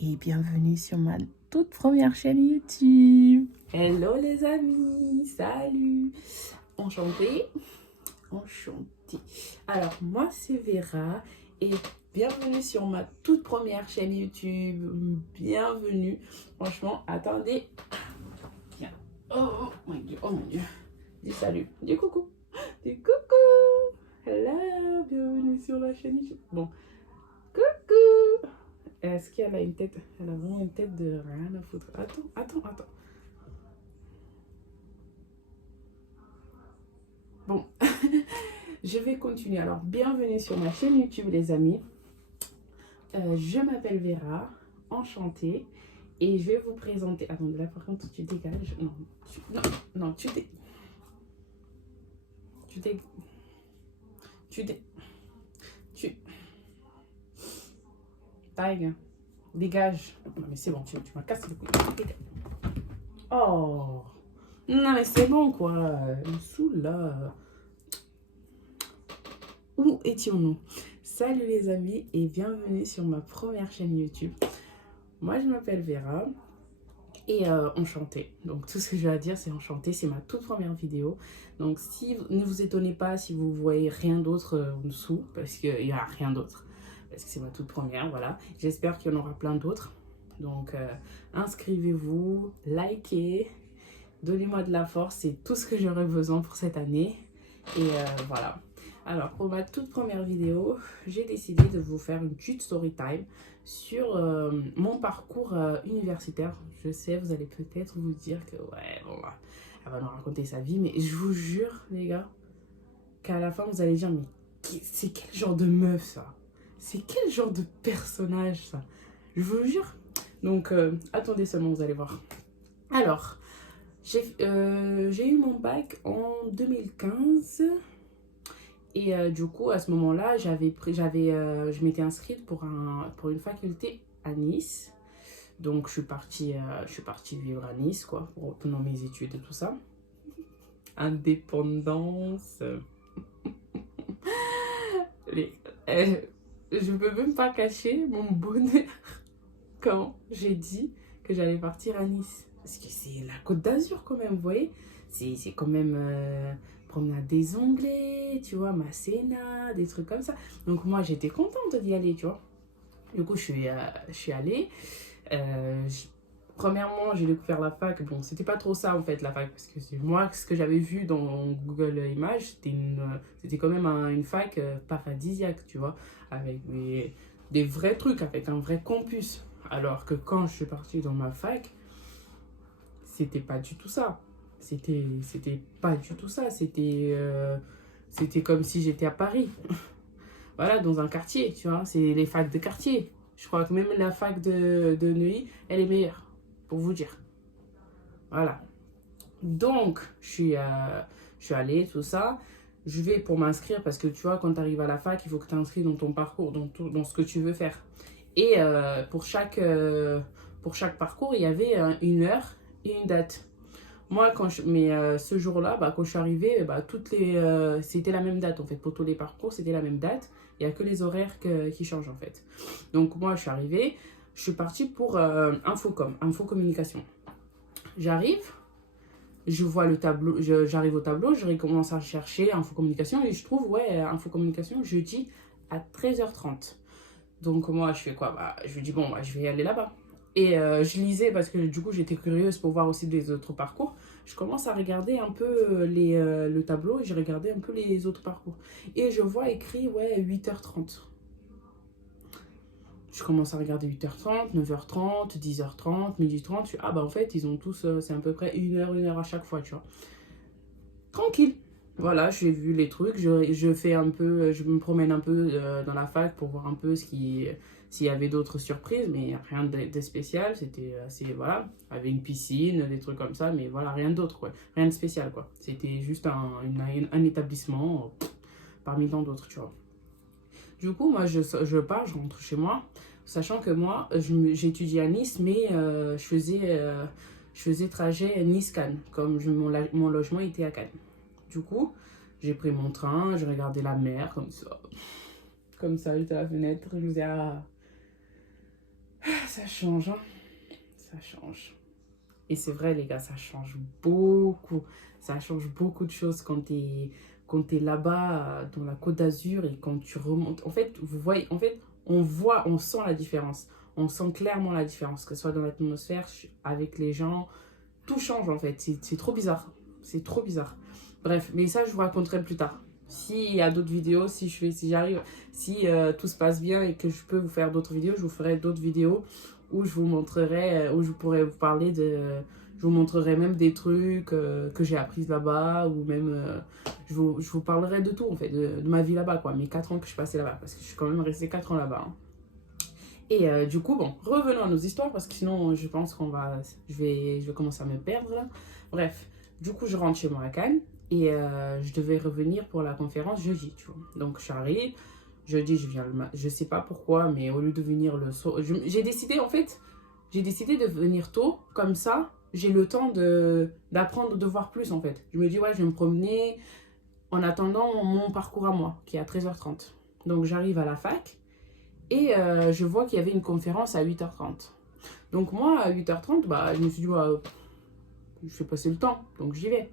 et bienvenue sur ma toute première chaîne YouTube. Hello les amis, salut, enchantée, enchantée. Alors moi c'est Vera et bienvenue sur ma toute première chaîne YouTube. Bienvenue, franchement, attendez. Tiens. Oh mon Dieu, oh mon Dieu. Dis salut, dis coucou, dis coucou. Hello, bienvenue sur la chaîne YouTube. Bon, coucou. Est-ce qu'elle a une tête? Elle a vraiment une tête de rien à foutre. Attends. Bon, je vais continuer. Alors, bienvenue sur ma chaîne YouTube, les amis. Je m'appelle Vera, enchantée. Et je vais vous présenter... Attends, là, par contre, tu dégages. Non, Taille. Dégage. Non, mais c'est bon, tu m'as cassé le couille. Oh. Non, mais c'est bon, quoi. Il me saoule, là. Où étions-nous? Salut les amis et bienvenue sur ma première chaîne YouTube. Moi, je m'appelle Vera et enchantée. Donc, tout ce que j'ai à dire, c'est enchantée. C'est ma toute première vidéo. Donc, ne vous étonnez pas si vous voyez rien d'autre en dessous, parce qu'il n'y a rien d'autre. Parce que c'est ma toute première, voilà. J'espère qu'il y en aura plein d'autres. Donc, inscrivez-vous, likez, donnez-moi de la force. C'est tout ce que j'aurai besoin pour cette année. Et voilà. Alors, pour ma toute première vidéo, j'ai décidé de vous faire une petite story time sur mon parcours universitaire. Je sais, vous allez peut-être vous dire que, ouais, bon, elle va nous raconter sa vie, mais je vous jure, les gars, qu'à la fin, vous allez dire, mais c'est quel genre de meuf, ça? C'est quel genre de personnage, ça? Je vous jure. Donc, attendez seulement, vous allez voir. Alors, j'ai eu mon bac en 2015. Et du coup, à ce moment-là, je m'étais inscrite pour une faculté à Nice. Donc, je suis partie vivre à Nice, quoi, pendant mes études et tout ça. Indépendance. Je ne peux même pas cacher mon bonheur quand j'ai dit que j'allais partir à Nice. Parce que c'est la Côte d'Azur quand même, vous voyez. C'est quand même promenade des Anglais, tu vois, Masséna, des trucs comme ça. Donc moi, j'étais contente d'y aller, tu vois. Du coup, je suis allée. Premièrement, j'ai découvert la fac. Bon, c'était pas trop ça en fait, la fac. Parce que moi, ce que j'avais vu dans Google Images, c'était quand même une fac paradisiaque, tu vois. Avec des vrais trucs, avec un vrai campus. Alors que quand je suis partie dans ma fac, c'était pas du tout ça. C'était pas du tout ça. C'était comme si j'étais à Paris. Voilà, dans un quartier, tu vois. C'est les facs de quartier. Je crois que même la fac de Neuilly, elle est meilleure, pour vous dire. Voilà. Donc, je suis allée, tout ça. Je vais pour m'inscrire parce que tu vois, quand tu arrives à la fac, il faut que tu t'inscris dans ton parcours, dans ce que tu veux faire. Et pour chaque parcours, il y avait une heure et une date. Moi, ce jour-là, quand je suis arrivée, c'était la même date en fait. Pour tous les parcours, c'était la même date. Il n'y a que les horaires qui changent en fait. Donc moi, je suis arrivée, je suis partie pour infocommunication. J'arrive, je vois le tableau, j'arrive au tableau, je recommence à chercher infocommunication et je trouve, ouais, infocommunication jeudi à 13h30. Donc moi, je fais quoi? Je me dis, bon, je vais aller là-bas. Et je lisais parce que du coup, j'étais curieuse pour voir aussi des autres parcours. Je commence à regarder un peu le tableau et je regardais un peu les autres parcours. Et je vois écrit, ouais, 8h30. Je commence à regarder 8h30, 9h30, 10h30, 12h30. Je fais, en fait, ils ont tous, c'est à peu près une heure à chaque fois, tu vois. Tranquille. Voilà, j'ai vu les trucs, je fais un peu, je me promène un peu dans la fac pour voir un peu s'il y avait d'autres surprises, mais rien de spécial, c'était assez, voilà, avec une piscine, des trucs comme ça, mais voilà, rien d'autre, quoi, rien de spécial, quoi. C'était juste un établissement parmi tant d'autres, tu vois. Du coup, moi, je pars, je rentre chez moi, sachant que moi, j'étudie à Nice, mais je faisais trajet Nice-Cannes, comme mon logement était à Cannes. Du coup, j'ai pris mon train, j'ai regardé la mer comme ça. Comme ça, j'étais à la fenêtre, je me disais, ça change, hein. Ça change. Et c'est vrai, les gars, ça change beaucoup. Ça change beaucoup de choses quand t'es là-bas, dans la Côte d'Azur, et quand tu remontes. En fait, vous voyez, en fait, on sent la différence. On sent clairement la différence, que ce soit dans l'atmosphère, avec les gens. Tout change, en fait. C'est trop bizarre. C'est trop bizarre. Bref, mais ça, je vous raconterai plus tard. S'il y a d'autres vidéos, si j'arrive, si tout se passe bien et que je peux vous faire d'autres vidéos, je vous ferai d'autres vidéos où je vous montrerai, où je pourrai vous parler de... Je vous montrerai même des trucs que j'ai appris là-bas, ou même je vous parlerai de tout, en fait, de ma vie là-bas, quoi. Mes 4 ans que je passais là-bas, parce que je suis quand même restée 4 ans là-bas, hein. Et du coup, bon, revenons à nos histoires, parce que sinon, je pense je vais commencer à me perdre, là. Bref, du coup, je rentre chez moi à Cannes, et je devais revenir pour la conférence jeudi, tu vois. Donc, j'arrive, jeudi, je viens je sais pas pourquoi, mais au lieu de venir le soir, j'ai décidé, en fait, j'ai décidé de venir tôt, comme ça, j'ai le temps d'apprendre, de voir plus, en fait. Je me dis, ouais, je vais me promener en attendant mon parcours à moi, qui est à 13h30. Donc, j'arrive à la fac, et je vois qu'il y avait une conférence à 8h30. Donc, moi, à 8h30, bah, je me suis dit, ouais, je vais passer le temps, donc j'y vais.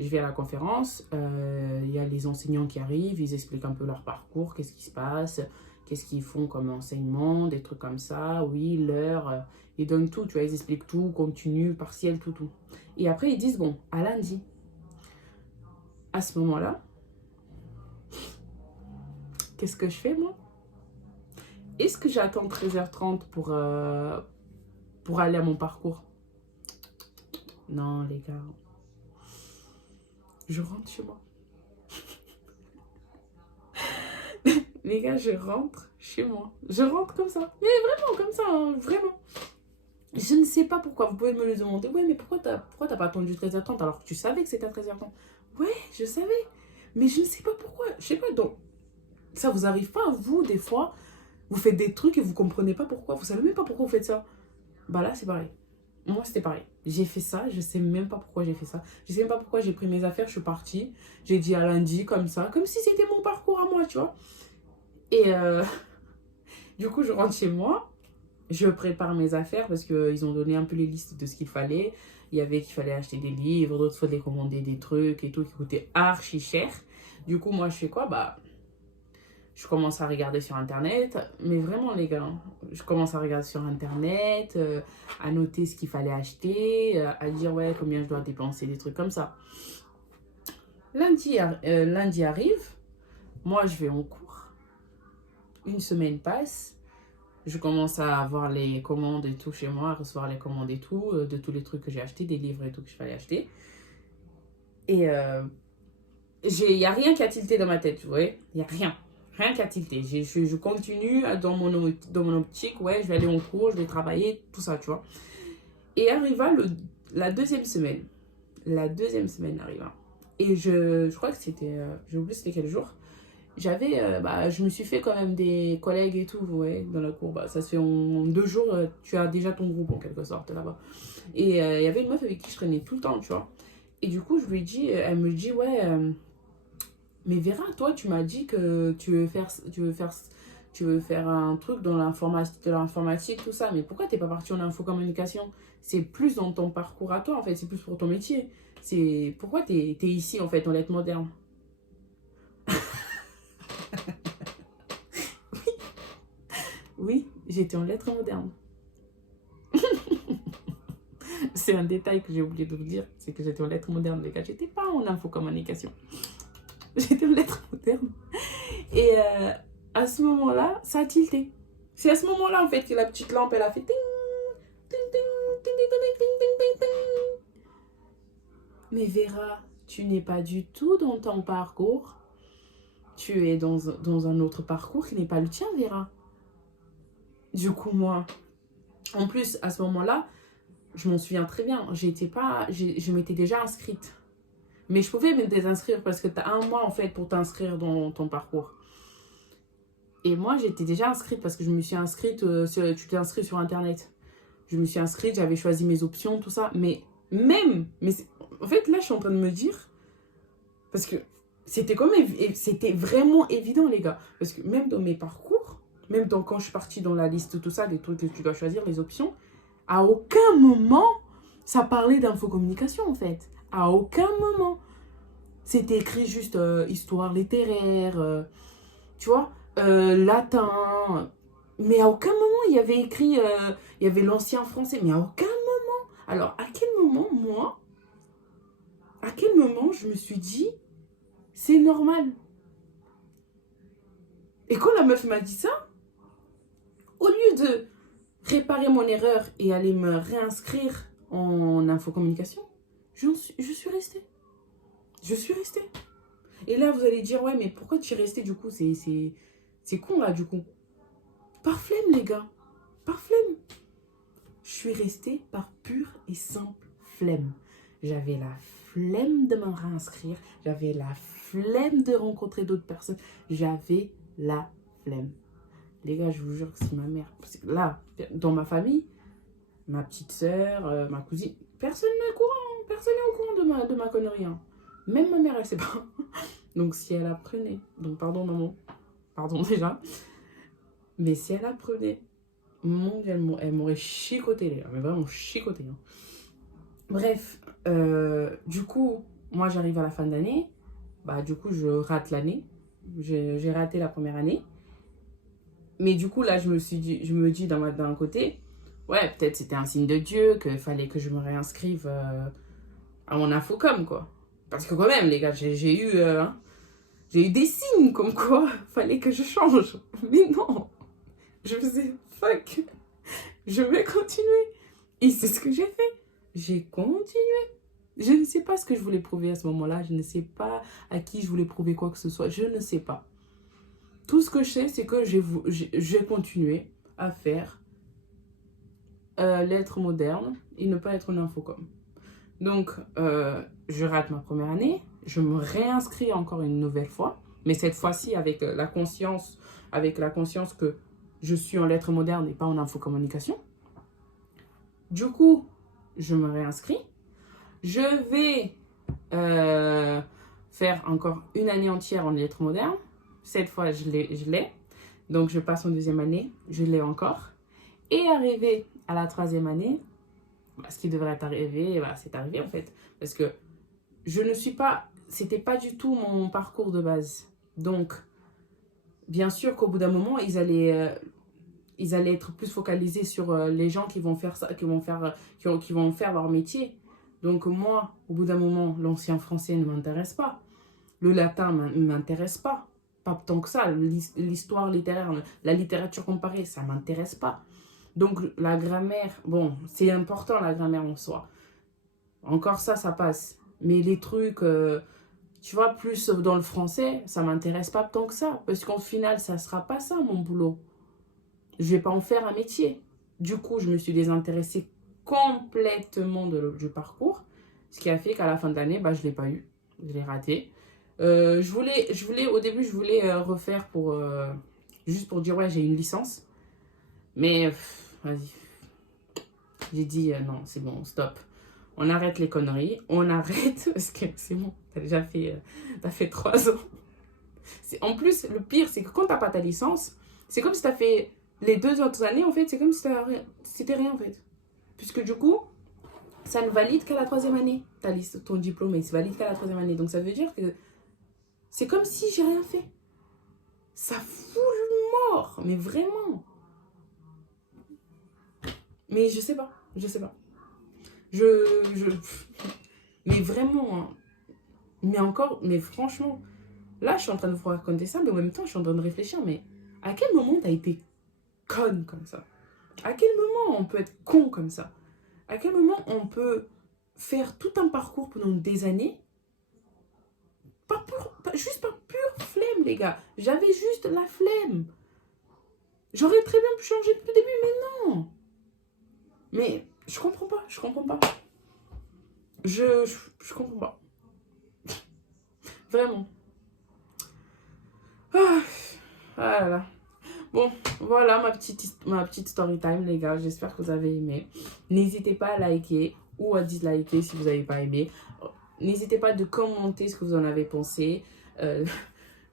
Je vais à la conférence, il y a les enseignants qui arrivent, ils expliquent un peu leur parcours, qu'est-ce qui se passe, qu'est-ce qu'ils font comme enseignement, des trucs comme ça, oui, l'heure, ils donnent tout, tu vois, ils expliquent tout, continu, partiel, tout, tout. Et après, ils disent, bon, à lundi. À ce moment-là, qu'est-ce que je fais, moi? Est-ce que j'attends 13h30 pour aller à mon parcours? Non, les gars. Je rentre chez moi. Les gars, je rentre chez moi. Je rentre comme ça. Mais vraiment, comme ça, hein, vraiment. Je ne sais pas pourquoi. Vous pouvez me le demander. Ouais, mais pourquoi t'as pas attendu 13h30 alors que tu savais que c'était à 13h30? Ouais, je savais. Mais je ne sais pas pourquoi. Je sais pas, donc... Ça vous arrive pas, vous, des fois, vous faites des trucs et vous comprenez pas pourquoi. Vous savez même pas pourquoi vous faites ça. Bah là, c'est pareil. Moi, c'était pareil. J'ai fait ça, je sais même pas pourquoi j'ai fait ça. Je sais même pas pourquoi j'ai pris mes affaires, je suis partie. J'ai dit à lundi, comme ça, comme si c'était mon parcours à moi, tu vois. Et du coup, je rentre chez moi, je prépare mes affaires parce qu'ils ont donné un peu les listes de ce qu'il fallait. Il y avait qu'il fallait acheter des livres, d'autres il fallait commander des trucs et tout qui coûtaient archi cher. Du coup, moi, je fais quoi? Bah, je commence à regarder sur Internet, mais vraiment les gars, hein, je commence à regarder sur Internet, à noter ce qu'il fallait acheter, à dire ouais combien je dois dépenser, des trucs comme ça. Lundi arrive, moi je vais en cours, une semaine passe, je commence à avoir les commandes et tout chez moi, à recevoir les commandes et tout, de tous les trucs que j'ai achetés, des livres et tout que je fallait acheter. Et il n'y a rien qui a tilté dans ma tête, vous voyez, il n'y a rien. Rien qu'à tilter. Je continue dans mon optique. Ouais, je vais aller en cours, je vais travailler, tout ça, tu vois. Et arriva la deuxième semaine. La deuxième semaine arriva. Et je crois que c'était... j'ai oublié c'était quel jour. Je me suis fait quand même des collègues et tout, ouais, dans la cour. Bah, ça se fait en 2 jours, tu as déjà ton groupe en quelque sorte là-bas. Et il y avait une meuf avec qui je traînais tout le temps, tu vois. Et du coup, je lui ai dit, elle me dit, ouais... mais Vera, toi, tu m'as dit que tu veux faire un truc dans l'informatique, tout ça. Mais pourquoi t'es pas partie en infocommunication? C'est plus dans ton parcours à toi, en fait. C'est plus pour ton métier. Pourquoi t'es ici, en fait, en lettres modernes? Oui, j'étais en lettres modernes. C'est un détail que j'ai oublié de vous dire. C'est que j'étais en lettres modernes, les gars. J'étais pas en infocommunication. J'étais en lettres modernes. Et à ce moment-là, ça a tilté. C'est à ce moment-là, en fait, que la petite lampe, elle a fait ting, ting, ting, ting, ting, ting, ting, ting, ting, ting. Mais Vera, tu n'es pas du tout dans ton parcours. Tu es dans un autre parcours qui n'est pas le tien, Vera. Du coup, moi, en plus, à ce moment-là, je m'en souviens très bien. Je m'étais déjà inscrite. Mais je pouvais me désinscrire parce que tu as 1 mois, en fait, pour t'inscrire dans ton parcours. Et moi, j'étais déjà inscrite parce que je me suis inscrite, tu t'es inscrit sur Internet. Je me suis inscrite, j'avais choisi mes options, tout ça. Mais en fait, là, je suis en train de me dire, parce que c'était vraiment évident, les gars. Parce que même dans mes parcours, même quand je suis partie dans la liste, tout ça, des trucs que tu dois choisir, les options, à aucun moment, ça parlait d'infocommunication, en fait. À aucun moment. C'était écrit juste histoire littéraire, tu vois, latin. Mais à aucun moment, il y avait écrit, il y avait l'ancien français. Mais à aucun moment. Alors, à quel moment, moi, à quel moment je me suis dit, c'est normal. Et quand la meuf m'a dit ça, au lieu de réparer mon erreur et aller me réinscrire en infocommunication, je suis restée. Je suis restée. Et là, vous allez dire, ouais, mais pourquoi tu es resté du coup? C'est con là, du coup. Par flemme, les gars. Par flemme. Je suis restée par pure et simple flemme. J'avais la flemme de me réinscrire. J'avais la flemme de rencontrer d'autres personnes. J'avais la flemme. Les gars, je vous jure que c'est ma mère. Là, dans ma famille, ma petite sœur, ma cousine, personne n'est au courant. Personne n'est au courant de ma connerie. Hein. Même ma mère, elle sait pas. Donc, si elle apprenait, donc pardon maman, pardon déjà, mais si elle apprenait, mon Dieu, elle m'aurait chicoté, les gars, mais vraiment chicoté. Hein. Bref, du coup, moi j'arrive à la fin de l'année, bah du coup je rate l'année, j'ai raté la première année, mais du coup là je me dis d'un côté, ouais peut-être c'était un signe de Dieu, qu'il fallait que je me réinscrive à mon infocom quoi. Parce que quand même les gars, j'ai eu des signes comme quoi fallait que je change. Mais non, je faisais fuck, je vais continuer. Et c'est ce que j'ai fait. J'ai continué. Je ne sais pas ce que je voulais prouver à ce moment-là. Je ne sais pas à qui je voulais prouver quoi que ce soit. Je ne sais pas. Tout ce que je sais, c'est que j'ai continué à faire lettres modernes et ne pas être une infocom. Donc, je rate ma première année. Je me réinscris encore une nouvelle fois. Mais cette fois-ci, avec la conscience que je suis en lettres modernes et pas en infocommunication. Du coup, je me réinscris. Je vais faire encore une année entière en lettres modernes. Cette fois, je l'ai. Donc, je passe en deuxième année. Je l'ai encore. Et arrivé à la troisième année, ce qui devrait être arrivé, c'est arrivé en fait. Parce que c'était pas du tout mon parcours de base. Donc, bien sûr qu'au bout d'un moment, ils allaient être plus focalisés sur les gens qui vont faire ça, qui vont faire leur métier. Donc moi, au bout d'un moment, l'ancien français ne m'intéresse pas. Le latin ne m'intéresse pas. Pas tant que ça. L'histoire littéraire, la littérature comparée, ça ne m'intéresse pas. Donc la grammaire, bon, c'est important la grammaire en soi. Encore ça passe. Mais les trucs, tu vois, plus dans le français, ça ne m'intéresse pas tant que ça. Parce qu'au final, ça ne sera pas ça mon boulot. Je ne vais pas en faire un métier. Du coup, je me suis désintéressée complètement du parcours. Ce qui a fait qu'à la fin de l'année, je ne l'ai pas eu. Je l'ai raté. Au début, je voulais refaire juste pour dire, ouais, j'ai une licence. Mais, vas-y. J'ai dit, non, c'est bon, stop. On arrête les conneries. On arrête, parce que c'est bon, t'as fait 3 ans. En plus, le pire, c'est que quand t'as pas ta licence, c'est comme si t'as fait les 2 autres années, en fait, c'est comme si c'était rien, en fait. Puisque du coup, ça ne valide qu'à la troisième année. Ton diplôme, il se valide qu'à la troisième année. Donc, ça veut dire que c'est comme si j'ai rien fait. Ça fout le mort, mais vraiment. Mais je sais pas. Mais vraiment, hein. Mais franchement, là, je suis en train de vous raconter ça, mais en même temps, je suis en train de réfléchir, mais à quel moment t'as été conne comme ça? À quel moment on peut être con comme ça? À quel moment on peut faire tout un parcours pendant des années? Juste par pure flemme, les gars. J'avais juste la flemme. J'aurais très bien pu changer depuis le début, mais non. Mais je comprends pas. Je comprends pas. Vraiment. Ah là là. Bon, voilà ma petite story time, les gars. J'espère que vous avez aimé. N'hésitez pas à liker ou à disliker si vous n'avez pas aimé. N'hésitez pas à commenter ce que vous en avez pensé.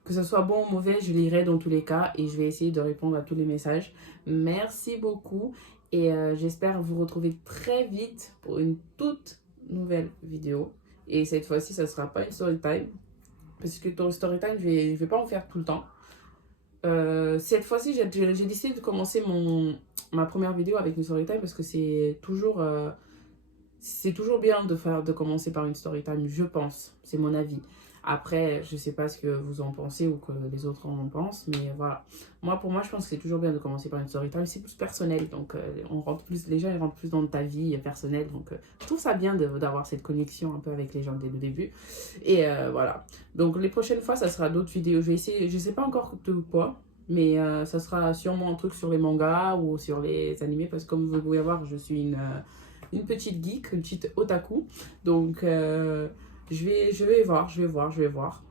Que ce soit bon ou mauvais, je lirai dans tous les cas et je vais essayer de répondre à tous les messages. Merci beaucoup et j'espère vous retrouver très vite pour une toute nouvelle vidéo. Et cette fois-ci, ça ne sera pas une story time. Parce que ton story time, je vais pas en faire tout le temps. Cette fois-ci, j'ai décidé de commencer ma première vidéo avec une story time parce que c'est toujours bien de commencer par une story time, je pense. C'est mon avis. Après, je sais pas ce que vous en pensez ou que les autres en pensent, mais voilà. Pour moi, je pense que c'est toujours bien de commencer par une story time. C'est plus personnel, donc les gens ils rentrent plus dans ta vie personnelle. Donc, je trouve ça bien d'avoir cette connexion un peu avec les gens dès le début. Et voilà. Donc, les prochaines fois, ça sera d'autres vidéos. Je vais essayer, je sais pas encore de quoi, mais ça sera sûrement un truc sur les mangas ou sur les animés, parce que comme vous pouvez voir, je suis une petite geek, une petite otaku. Donc, je vais voir.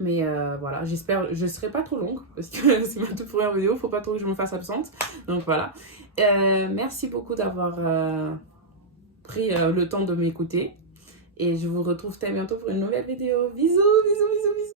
Mais voilà, j'espère, je ne serai pas trop longue, parce que c'est ma toute première vidéo, faut pas trop que je me fasse absente. Donc voilà. Merci beaucoup d'avoir pris le temps de m'écouter. Et je vous retrouve très bientôt pour une nouvelle vidéo. Bisous, bisous, bisous, bisous.